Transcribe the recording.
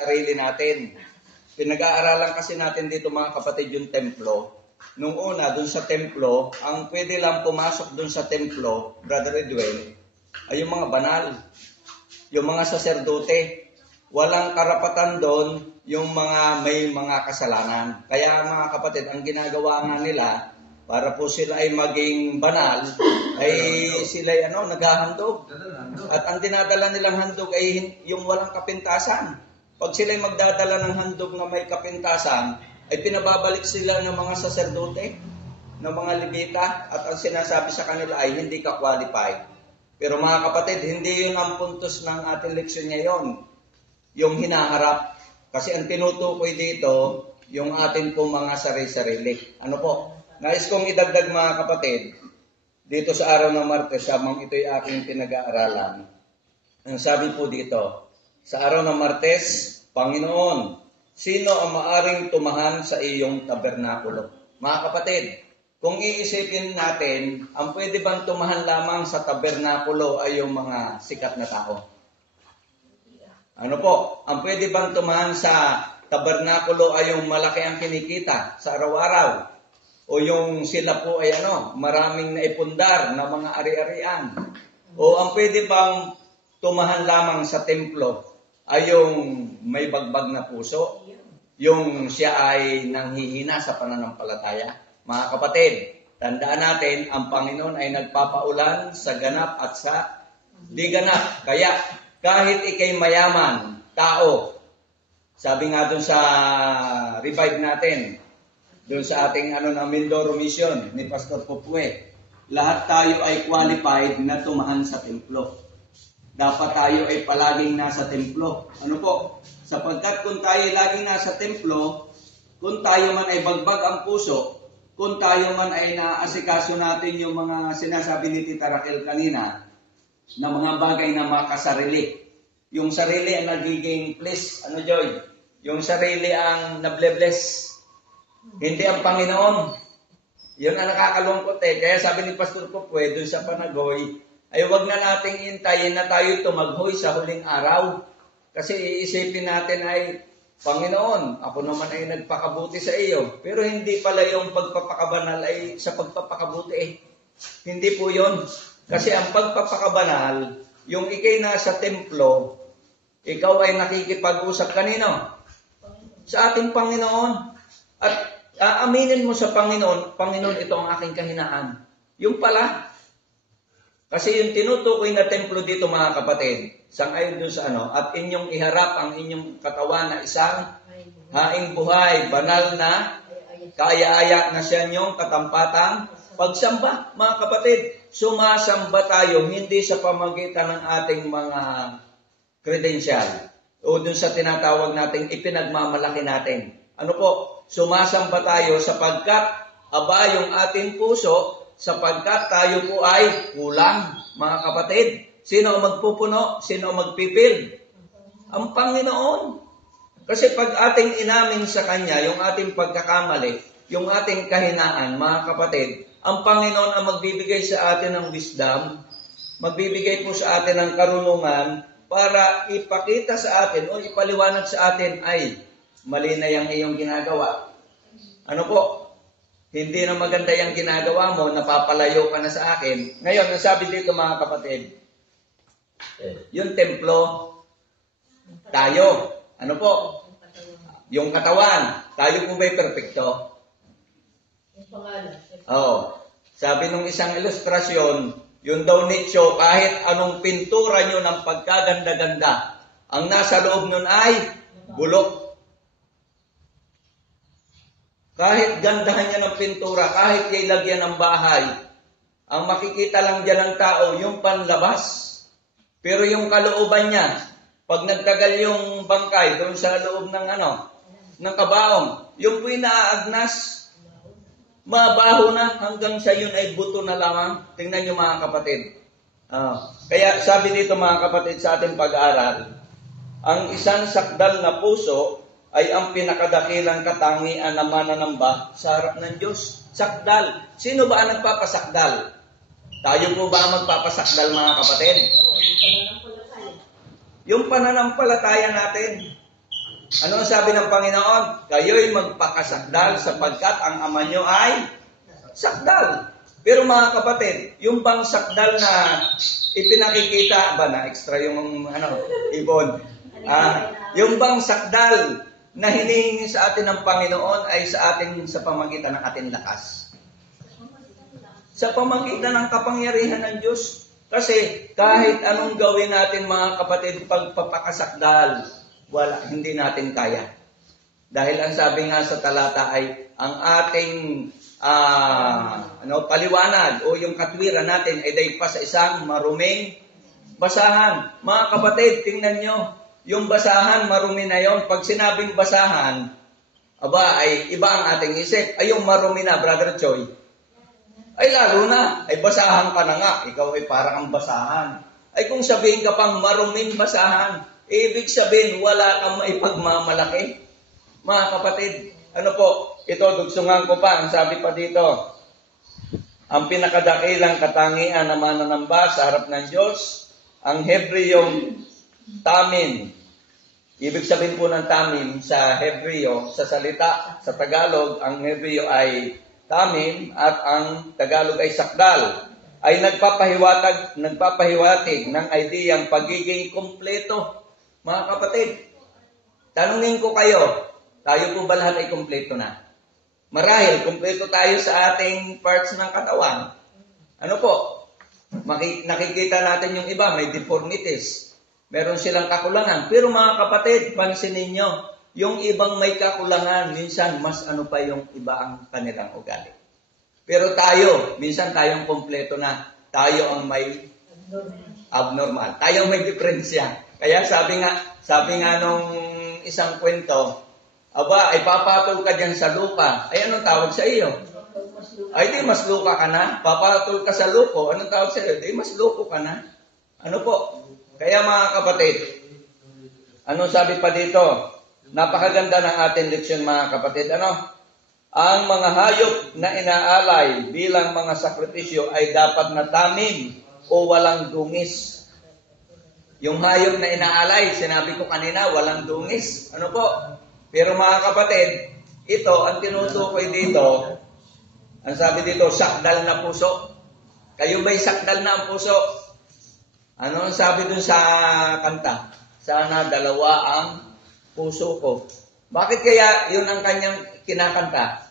sarili natin. Pinag-aaralan kasi natin dito mga kapatid yung templo. Nung una, dun sa templo, ang pwede lang pumasok dun sa templo, Brother Edwin, ay yung mga banal, yung mga saserdote. Walang karapatan doon yung mga may mga kasalanan. Kaya mga kapatid, ang ginagawa nga nila, para po sila ay maging banal, ay sila naghahandog. At ang dinadala nilang handog ay yung walang kapintasan. Pag sila ay magdadala ng handog na may kapintasan, ay pinababalik sila ng mga saserdote, ng mga Levita, at ang sinasabi sa kanila ay hindi ka qualified. Pero mga kapatid, hindi yun ang puntos ng ating leksyon ngayon, yung hinaharap. Kasi ang tinutukoy dito, yung ating pong mga sarili-sarili. Ano po? Nais kong idagdag mga kapatid, dito sa araw ng Martes, habang ito'y aking pinag-aaralan. Ang sabi po dito, sa araw ng Martes, Panginoon, sino ang maaring tumahan sa iyong tabernakulo? Mga kapatid, kung iisipin natin, ang pwede bang tumahan lamang sa tabernakulo ay yung mga sikat na tao? Ano po? Ang pwede bang tumahan sa tabernakulo ay yung malaki ang kinikita sa araw-araw? O yung sila po ay maraming naipundar na mga ari-arian? O ang pwede bang tumahan lamang sa templo ay yung may bagbag na puso? Yung siya ay nanghihina sa pananampalataya? Mga kapatid, tandaan natin, ang Panginoon ay nagpapaulan sa ganap at sa di ganap. Kaya, kahit ikay mayaman, tao, sabi nga dun sa revive natin, dun sa ating ng Mindoro Mission ni Pastor Popue, lahat tayo ay qualified na tumahan sa templo. Dapat tayo ay palaging nasa templo. Ano po? Sapagkat kung tayo laging nasa templo, kung tayo man ay bagbag ang puso, kung tayo man ay naasikaso natin yung mga sinasabi ni Tita Raquel kanina, na mga bagay na makasarili. Yung sarili ang nagiging please, Joy? Yung sarili ang nable-bless. Hindi ang Panginoon. Yun ang nakakalungkot Kaya sabi ni Pastor Popue doon sa Panagoy, ay wag na nating intayin na tayo tumaghoy sa huling araw. Kasi iisipin natin ay, Panginoon, ako naman ay nagpakabuti sa iyo. Pero hindi pala yung pagpapakabanal ay sa pagpapakabuti. Hindi po yun. Kasi ang pagpapakabanal, yung ikay nasa templo, ikaw ay nakikipag-usap kanino? Sa ating Panginoon. At aaminin mo sa Panginoon, Panginoon, ito ang aking kahinaan. Yung pala. Kasi yung tinutukoy na templo dito mga kapatid, sangayon doon sa at inyong iharap ang inyong katawan na isang haing buhay, banal na, kaaya-aya na siya niyong katampatang pagsamba. Mga kapatid, sumasamba tayo hindi sa pamagitan ng ating mga credential o dun sa tinatawag nating ipinagmamalaki natin. Ano po? Sumasamba tayo sapagkat yung ating puso, sapagkat tayo po ay kulang, mga kapatid. Sino ang magpupuno? Sino ang magpipil? Ang Panginoon. Kasi pag ating inamin sa Kanya, yung ating pagkakamali, yung ating kahinaan, mga kapatid, ang Panginoon ang magbibigay sa atin ng wisdom, magbibigay po sa atin ng karunungan para ipakita sa atin o ipaliwanag sa atin ay mali na yung iyong ginagawa. Ano po? Hindi na maganda yung ginagawa mo, napapalayo ka na sa akin. Ngayon, nasabi dito mga kapatid, yung templo, tayo. Ano po? Yung katawan, tayo po ba'y perfecto? Oo. Sabi nung isang ilustrasyon, yung daw nicho, kahit anong pintura nyo ng pagkaganda-ganda, ang nasa loob nun ay bulok. Kahit gandahan niya ng pintura, kahit kay lagyan ng bahay, ang makikita lang dyan ng tao, yung panlabas. Pero yung kalooban niya, pag nagtagal yung bangkay doon sa loob ng ng kabaong, yung po'y naaagnas, mabaho na hanggang sa yun ay buto na lamang. Tingnan niyo mga kapatid. Kaya sabi dito mga kapatid sa ating pag-aaral, ang isang sakdal na puso ay ang pinakadakilang katangian na mananamba sa harap ng Diyos. Sakdal. Sino ba ang nagpapasakdal? Tayo po ba ang magpapasakdal mga kapatid? Yung pananampalataya natin. Ano ang sabi ng Panginoon? Kayo'y magpakasakdal sapagkat ang ama nyo ay sakdal. Pero mga kapatid, yung bang sakdal na ipinakikita ba na extra yung ibon? Yung bang sakdal na hinihingi sa atin ng Panginoon ay sa pamagitan ng ating lakas. Sa pamagitan ng kapangyarihan ng Diyos. Kasi kahit anong gawin natin mga kapatid, pagpapakasakdal, hindi natin kaya. Dahil ang sabi nga sa talata ay ang ating paliwanag o yung katwiran natin ay dahil pa sa isang maruming basahan. Mga kapatid, tingnan nyo, yung basahan, marumi na yon. Pag sinabing basahan, ay iba ang ating isip. Ay yung marumi na, Brother Choy, ay lalo na, ay basahan ka na nga. Ikaw ay parang ang basahan. Ay kung sabihin ka pang maruming basahan, ibig sabihin wala kang maipagmamalaki. Mga kapatid, ito dugsungan ko pa, ang sabi pa dito, ang pinakadakilang katangian na mananamba sa harap ng Diyos, ang Hebreyong tamim. Ibig sabihin po ng tamim sa Hebreyo, sa salita, sa Tagalog, ang Hebreyo ay tamim at ang Tagalog ay sakdal, ay nagpapahiwatig ng ideyang pagiging kumpleto. Mga kapatid, tanungin ko kayo, tayo po ba lahat ay kumpleto na? Marahil, kumpleto tayo sa ating parts ng katawan. Nakikita natin yung iba, may deformities. Meron silang kakulangan. Pero mga kapatid, pansinin nyo, yung ibang may kakulangan, minsan mas pa yung iba ang kanilang ugali. Pero tayo, minsan tayong kumpleto na. Tayo ang may abnormal. Tayo may diferensya. Kaya sabi nga nung isang kwento, ay papatol ka dyan sa lupa. Ay anong tawag sa iyo? Ay di mas luka ka na. Papatol ka sa luko. Anong tawag sa iyo? Di mas luko ka na. Kaya mga kapatid, sabi pa dito? Napakaganda ng ating leksyon mga kapatid. Ang mga hayop na inaalay bilang mga sakripisyo ay dapat na tamim o walang dungis. Yung hayop na inaalay, sinabi ko kanina, walang dungis. Pero mga kapatid, ito, ang tinutukoy dito, ang sabi dito, sakdal na puso. Kayo ba'y sakdal na ang puso? Ano ang sabi dun sa kanta? Sana dalawa ang puso ko. Bakit kaya yun ang kanyang kinakanta?